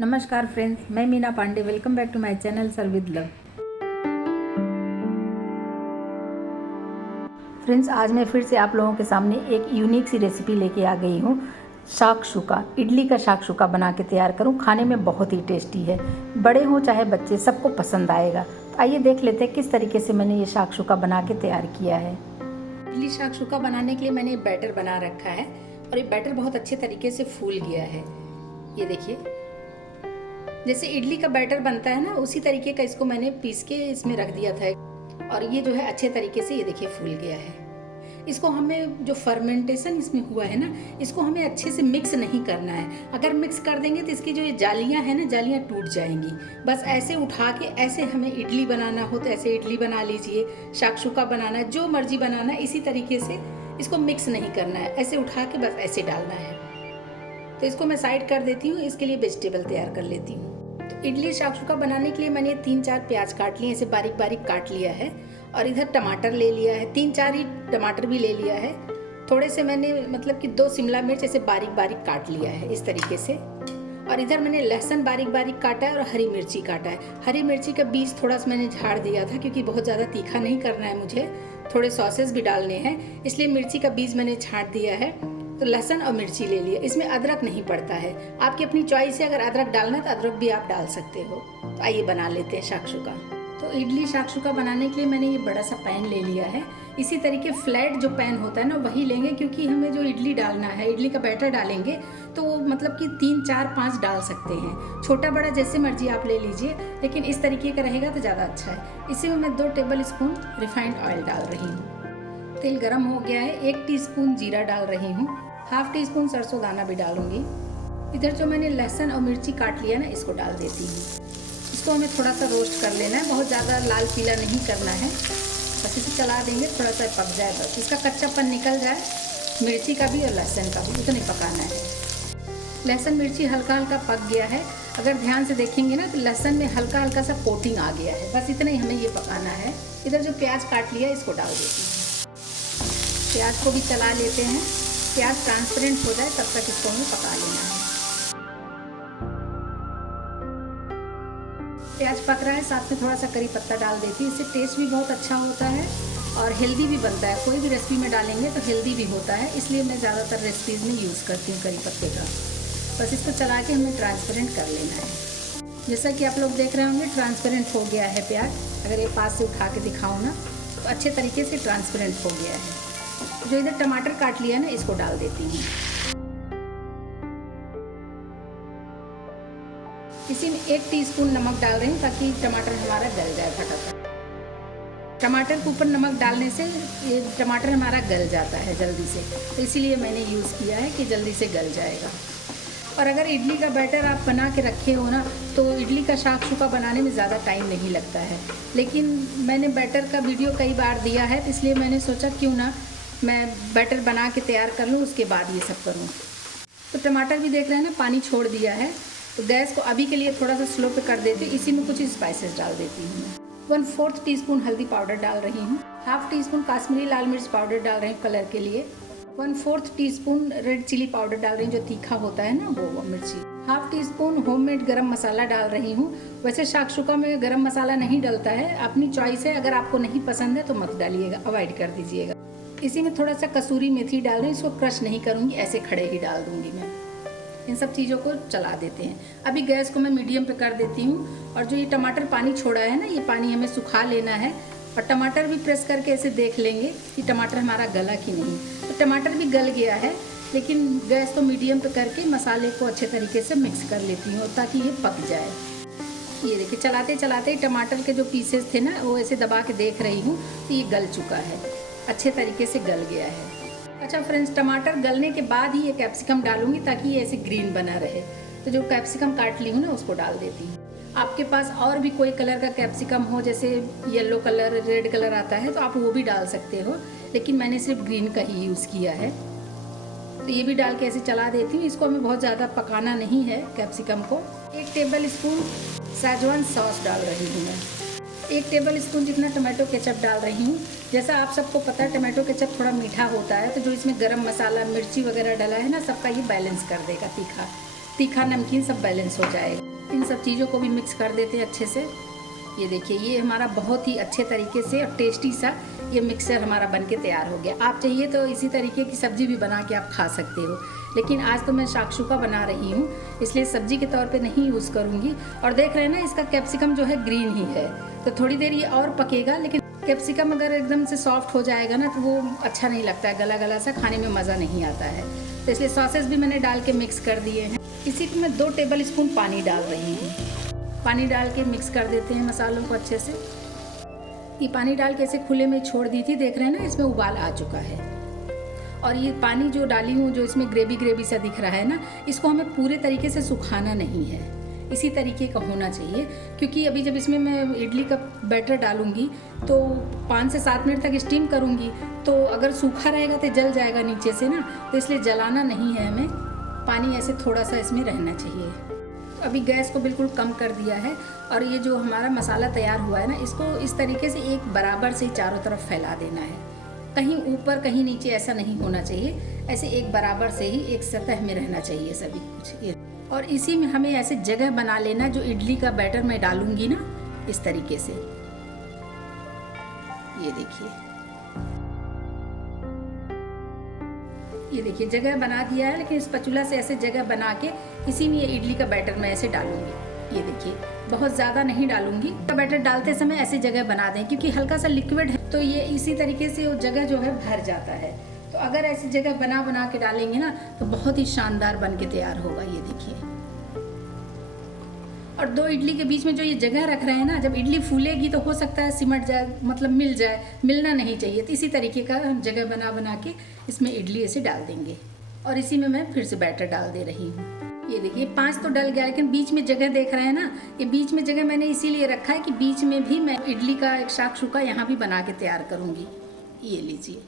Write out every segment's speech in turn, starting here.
नमस्कार फ्रेंड्स, मैं Meena Pandey. Welcome back to my channel sir with love. Friends, आज मैं फिर से आप लोगों के सामने एक यूनिक सी रेसिपी लेके आ गई हूँ। शाकशुका, इडली का शाकशुका बना के तैयार करूँ। खाने में बहुत ही टेस्टी है, बड़े हों चाहे बच्चे, सबको पसंद आएगा। तो आइए देख लेते हैं किस तरीके से मैंने ये शाकशुका बना के तैयार किया है। इडली शाकशुका बनाने के लिए मैंने बैटर बना रखा है और ये बैटर बहुत अच्छे तरीके से फूल गया है। ये देखिए, जैसे इडली का बैटर बनता है ना, उसी तरीके का इसको मैंने पीस के इसमें रख दिया था और ये जो है अच्छे तरीके से ये देखिए फूल गया है। इसको हमें जो फर्मेंटेशन इसमें हुआ है ना, इसको हमें अच्छे से मिक्स नहीं करना है। अगर मिक्स कर देंगे तो इसकी जो ये जालियाँ हैं ना, जालियाँ टूट जाएंगी। बस ऐसे उठा के ऐसे हमें इडली बनाना हो तो ऐसे इडली बना लीजिए, शाकशुका बनाना है, जो मर्जी बनाना है, इसी तरीके से इसको मिक्स नहीं करना है। ऐसे उठा के बस ऐसे डालना है। तो इसको मैं साइड कर देती हूँ, इसके लिए वेजिटेबल तैयार कर लेती हूँ। तो इडली शाकशुका बनाने के लिए मैंने 3-4 प्याज काट लिए, ऐसे बारीक बारीक काट लिया है। और इधर टमाटर ले लिया है, 3-4 ही टमाटर भी ले लिया है। थोड़े से मैंने मतलब कि 2 शिमला मिर्च ऐसे बारीक बारीक काट लिया है इस तरीके से। और इधर मैंने लहसुन बारीक बारीक काटा है और हरी मिर्ची काटा है। हरी मिर्ची का बीज थोड़ा सा मैंने झाड़ दिया था, क्योंकि बहुत ज़्यादा तीखा नहीं करना है मुझे, थोड़े सॉसेस भी डालने हैं, इसलिए मिर्ची का बीज मैंने छाँट दिया है। तो लहसुन और मिर्ची ले लिया। इसमें अदरक नहीं पड़ता है, आपकी अपनी चॉइस है। अगर अदरक डालना है तो अदरक भी आप डाल सकते हो। तो आइए बना लेते हैं शाकशुका। तो इडली शाकशुका बनाने के लिए मैंने ये बड़ा सा पैन ले लिया है। इसी तरीके फ्लैट जो पैन होता है ना, वही लेंगे, क्योंकि हमें जो इडली डालना है, इडली का बैटर डालेंगे तो वो मतलब कि 3, 4, 5 डाल सकते हैं। छोटा बड़ा जैसे मर्जी आप ले लीजिए, लेकिन इस तरीके का रहेगा तो ज़्यादा अच्छा है। इसी में मैं 2 टेबल स्पून रिफाइंड ऑयल डाल रही हूँ। तेल गर्म हो गया है। 1 टीस्पून जीरा डाल रही हूँ, 1/2 टीस्पून सरसों दाना भी डालूंगी। इधर जो मैंने लहसुन और मिर्ची काट लिया ना, इसको डाल देती हूँ। इसको हमें थोड़ा सा रोस्ट कर लेना है, बहुत ज़्यादा लाल पीला नहीं करना है। बस इसे चला देंगे, थोड़ा सा पक जाए, बस इसका कच्चापन निकल जाए, मिर्ची का भी और लहसुन का भी। उतना ही पकाना है। लहसुन मिर्ची हल्का हल्का पक गया है। अगर ध्यान से देखेंगे ना तो लहसुन में हल्का हल्का सा कोटिंग आ गया है। बस इतना ही हमें ये पकाना है। इधर जो प्याज काट लिया इसको डाल देती हूँ। प्याज को भी चला लेते हैं। प्याज ट्रांसपेरेंट हो जाए तब तक इसको हमें पका लेना है। प्याज पक रहा है, साथ में थोड़ा सा करी पत्ता डाल देती हूँ। इससे टेस्ट भी बहुत अच्छा होता है और हेल्दी भी बनता है। कोई भी रेसिपी में डालेंगे तो हेल्दी भी होता है, इसलिए मैं ज़्यादातर रेसिपीज़ में यूज़ करती हूँ करी पत्ते का। बस इसको चला के हमें ट्रांसपेरेंट कर लेना है। जैसा कि आप लोग देख रहे होंगे, ट्रांसपेरेंट हो गया है प्याज। अगर ये पास से उठा के दिखाऊँ ना, तो अच्छे तरीके से ट्रांसपेरेंट हो गया है। जो इधर टमाटर काट लिया ना, इसको डाल देती हूँ। इसी में 1 टीस्पून नमक डाल रही हूँ, ताकि टमाटर हमारा गल जाए फटाफट। टमाटर के ऊपर नमक डालने से ये टमाटर हमारा गल जाता है जल्दी से, तो इसीलिए मैंने यूज़ किया है कि जल्दी से गल जाएगा। और अगर इडली का बैटर आप बना के रखे हो ना, तो इडली का शाकशुका बनाने में ज़्यादा टाइम नहीं लगता है। लेकिन मैंने बैटर का वीडियो कई बार दिया है, तो इसलिए मैंने सोचा क्यों ना मैं बैटर बना के तैयार कर लूँ, उसके बाद ये सब करूँ। तो टमाटर भी देख रहे हैं ना, पानी छोड़ दिया है। तो गैस को अभी के लिए थोड़ा सा स्लो पे कर देती हूँ। इसी में कुछ स्पाइसेस डाल देती हूँ। 1/4 टीस्पून हल्दी पाउडर डाल रही हूँ, 1/2 टीस्पून काश्मीरी लाल मिर्च पाउडर डाल रही हूँ कलर के लिए, 1/4 टीस्पून रेड चिली पाउडर डाल रही हूँ, जो तीखा होता है ना वो मिर्ची, 1/2 टीस्पून होममेड गरम मसाला डाल रही हूँ। वैसे शाकशुका में गरम मसाला नहीं डलता है, अपनी चॉइस है। अगर आपको नहीं पसंद है तो मत डालिएगा, अवॉइड कर दीजिएगा। इसी में थोड़ा सा कसूरी मेथी डाल रही हूँ। इसको क्रश नहीं करूँगी, ऐसे खड़े ही डाल दूँगी मैं। इन सब चीज़ों को चला देते हैं। अभी गैस को मैं मीडियम पे कर देती हूँ। और जो ये टमाटर पानी छोड़ा है ना, ये पानी हमें सुखा लेना है। और टमाटर भी प्रेस करके ऐसे देख लेंगे कि टमाटर हमारा गला कि नहीं। तो टमाटर भी गल गया है, लेकिन गैस को मीडियम पे करके मसाले को अच्छे तरीके से मिक्स कर लेती हूँ, ताकि ये पक जाए। ये देखिए, चलाते चलाते टमाटर के जो पीसेस थे ना, वो ऐसे दबा के देख रही हूँ, तो ये गल चुका है, अच्छे तरीके से गल गया है। अच्छा फ्रेंड्स, टमाटर गलने के बाद ही ये कैप्सिकम डालूंगी, ताकि ये ऐसे ग्रीन बना रहे। तो जो कैप्सिकम काट ली हूँ ना, उसको डाल देती हूँ। आपके पास और भी कोई कलर का कैप्सिकम हो, जैसे येलो कलर, रेड कलर आता है, तो आप वो भी डाल सकते हो, लेकिन मैंने सिर्फ ग्रीन का ही यूज़ किया है। तो ये भी डाल के ऐसे चला देती हूँ। इसको हमें बहुत ज़्यादा पकाना नहीं है कैप्सिकम को। 1 टेबल स्पून शेजवान सॉस डाल रही हूँ मैं। 1 टेबल स्पून जितना टमाटो केचप डाल रही हूँ। जैसा आप सबको पता है, टमाटो केचप थोड़ा मीठा होता है, तो जो इसमें गरम मसाला, मिर्ची वगैरह डाला है ना, सबका ये बैलेंस कर देगा तीखा। तीखा नमकीन सब बैलेंस हो जाएगा। इन सब चीज़ों को भी मिक्स कर देते हैं अच्छे से। ये देखिए, ये हमारा बहुत ही अच्छे तरीके से और टेस्टी सा ये मिक्सचर हमारा बनके तैयार हो गया। आप चाहिए तो इसी तरीके की सब्ज़ी भी बना के आप खा सकते हो, लेकिन आज तो मैं शाकशुका बना रही हूँ, इसलिए सब्ज़ी के तौर पे नहीं यूज़ करूँगी। और देख रहे हैं ना, इसका कैप्सिकम जो है ग्रीन ही है, तो थोड़ी देर ये और पकेगा। लेकिन कैप्सिकम अगर एकदम से सॉफ्ट हो जाएगा ना तो वो अच्छा नहीं लगता है, गला गला सा खाने में मज़ा नहीं आता है। तो इसलिए सॉसेस भी मैंने डाल के मिक्स कर दिए हैं। इसी पर मैं 2 टेबल स्पून पानी डाल रही हूँ। पानी डाल के मिक्स कर देते हैं मसालों को अच्छे से। ये पानी डाल के ऐसे खुले में छोड़ दी थी, देख रहे हैं ना, इसमें उबाल आ चुका है। और ये पानी जो डाली हूँ, जो इसमें ग्रेवी ग्रेवी सा दिख रहा है ना, इसको हमें पूरे तरीके से सुखाना नहीं है, इसी तरीके का होना चाहिए। क्योंकि अभी जब इसमें मैं इडली का बैटर डालूंगी तो 5 से 7 मिनट तक स्टीम करूँगी, तो अगर सूखा रहेगा तो जल जाएगा नीचे से ना, तो इसलिए जलाना नहीं है हमें। पानी ऐसे थोड़ा सा इसमें रहना चाहिए। अभी गैस को बिल्कुल कम कर दिया है और ये जो हमारा मसाला तैयार हुआ है ना, इसको इस तरीके से एक बराबर से चारों तरफ फैला देना है। कहीं ऊपर कहीं नीचे ऐसा नहीं होना चाहिए, ऐसे एक बराबर से ही एक सतह में रहना चाहिए सभी कुछ। और इसी में हमें ऐसे जगह बना लेना, जो इडली का बैटर मैं डालूंगी ना, इस तरीके से। ये देखिए जगह बना दिया है, लेकिन इस स्पैचुला से ऐसे जगह बना के इसी में ये इडली का बैटर मैं ऐसे डालूंगी। ये देखिए, बहुत ज़्यादा नहीं डालूंगी। तो बैटर डालते समय ऐसे जगह बना दें, क्योंकि हल्का सा लिक्विड है तो ये इसी तरीके से वो जगह जो है भर जाता है। तो अगर ऐसी जगह बना के डालेंगे ना तो बहुत ही शानदार बन के तैयार होगा। ये देखिए, और 2 इडली के बीच में जो ये जगह रख रहे हैं ना, जब इडली फूलेगी तो हो सकता है सिमट जाए, मतलब मिल जाए, मिलना नहीं चाहिए। तो इसी तरीके का हम जगह बना के इसमें इडली ऐसे डाल देंगे। और इसी में मैं फिर से बैटर डाल दे रही हूँ। ये देखिए 5 तो डल गया, लेकिन बीच में जगह देख रहे हैं ना, ये बीच में जगह मैंने इसीलिए रखा है कि बीच में भी मैं इडली का एक शाकशुका यहाँ भी बना के तैयार करूँगी। ये लीजिए,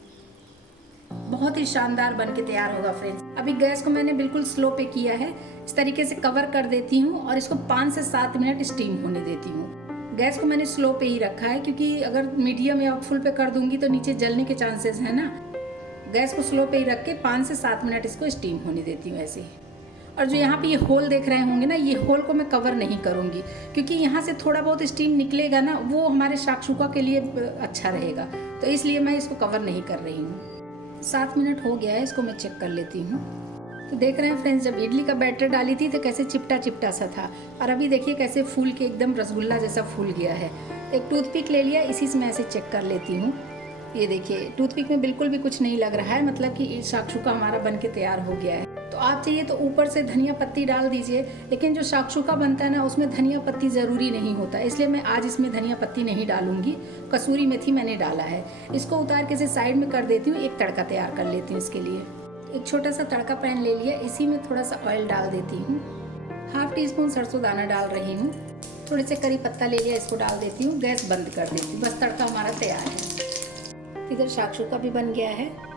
बहुत ही शानदार बन के तैयार होगा फ्रेंड्स। अभी गैस को मैंने बिल्कुल स्लो पे किया है, इस तरीके से कवर कर देती हूँ और इसको 5 से 7 मिनट स्टीम होने देती हूँ। गैस को मैंने स्लो पे ही रखा है, क्योंकि अगर मीडियम या फुल पे कर दूंगी तो नीचे जलने के चांसेस है ना। गैस को स्लो पे ही रख के 5 से 7 मिनट इसको स्टीम होने देती हूँ ऐसे ही। और जो यहाँ पे ये होल देख रहे होंगे ना, ये होल को मैं कवर नहीं करूँगी, क्योंकि यहाँ से थोड़ा बहुत स्टीम निकलेगा ना, वो हमारे शाकशुका के लिए अच्छा रहेगा, तो इसलिए मैं इसको कवर नहीं कर रही हूँ। 7 मिनट हो गया है, इसको मैं चेक कर लेती हूँ। तो देख रहे हैं फ्रेंड्स, जब इडली का बैटर डाली थी तो कैसे चिपटा चिपटा सा था, और अभी देखिए कैसे फूल के एकदम रसगुल्ला जैसा फूल गया है। एक टूथपिक ले लिया, इसी से मैं ऐसे चेक कर लेती हूँ। ये देखिए, टूथपिक में बिल्कुल भी कुछ नहीं लग रहा है, मतलब कि शाकशुका हमारा बन के तैयार हो गया है। तो आप चाहिए तो ऊपर से धनिया पत्ती डाल दीजिए, लेकिन जो शाकशुका बनता है ना, उसमें धनिया पत्ती ज़रूरी नहीं होता, इसलिए मैं आज इसमें धनिया पत्ती नहीं डालूंगी। कसूरी मेथी मैंने डाला है। इसको उतार के से साइड में कर देती हूँ, एक तड़का तैयार कर लेती हूँ इसके लिए। एक छोटा सा तड़का पैन ले लिया, इसी में थोड़ा सा ऑयल डाल देती हूँ। 1/2 टीस्पून सरसों दाना डाल रही हूँ। थोड़े से करी पत्ता ले लिया, इसको डाल देती हूँ। गैस बंद कर देती हूँ, बस तड़का हमारा तैयार है। इधर शाकशुका भी बन गया है।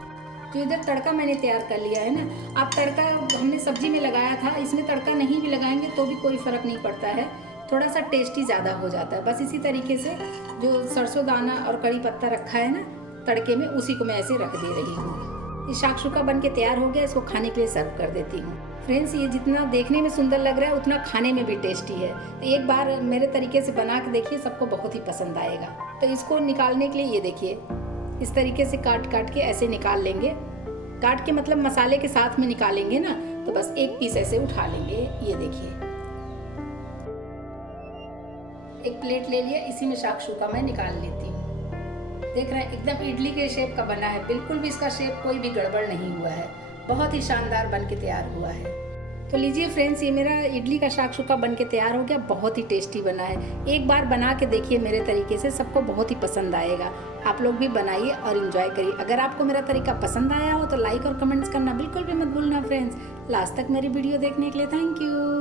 जो इधर तड़का मैंने तैयार कर लिया है ना, आप तड़का हमने सब्जी में लगाया था, इसमें तड़का नहीं भी लगाएंगे तो भी कोई फ़र्क नहीं पड़ता है, थोड़ा सा टेस्टी ज़्यादा हो जाता है। बस इसी तरीके से जो सरसों दाना और कड़ी पत्ता रखा है ना तड़के में, उसी को मैं ऐसे रख दे रही हूँ। ये शाकशुका बन के तैयार हो गया, इसको खाने के लिए सर्व कर देती हूँ। फ्रेंड्स, ये जितना देखने में सुंदर लग रहा है उतना खाने में भी टेस्टी है। तो एक बार मेरे तरीके से बना के देखिए, सबको बहुत ही पसंद आएगा। तो इसको निकालने के लिए ये देखिए, इस तरीके से काट के ऐसे निकाल लेंगे। काट के मतलब मसाले के साथ में निकालेंगे ना, तो बस एक पीस ऐसे उठा लेंगे। ये देखिए, एक प्लेट ले लिया, इसी में शाकशुका मैं निकाल लेती हूँ। देख रहे हैं एकदम इडली के शेप का बना है, बिल्कुल भी इसका शेप कोई भी गड़बड़ नहीं हुआ है, बहुत ही शानदार बन के तैयार हुआ है। तो लीजिए फ्रेंड्स, ये मेरा इडली का शाकशुका बन के तैयार हो गया, बहुत ही टेस्टी बना है। एक बार बना के देखिए मेरे तरीके से, सबको बहुत ही पसंद आएगा। आप लोग भी बनाइए और इन्जॉय करिए। अगर आपको मेरा तरीका पसंद आया हो तो लाइक और कमेंट्स करना बिल्कुल भी मत भूलना फ्रेंड्स। लास्ट तक मेरी वीडियो देखने के लिए थैंक यू।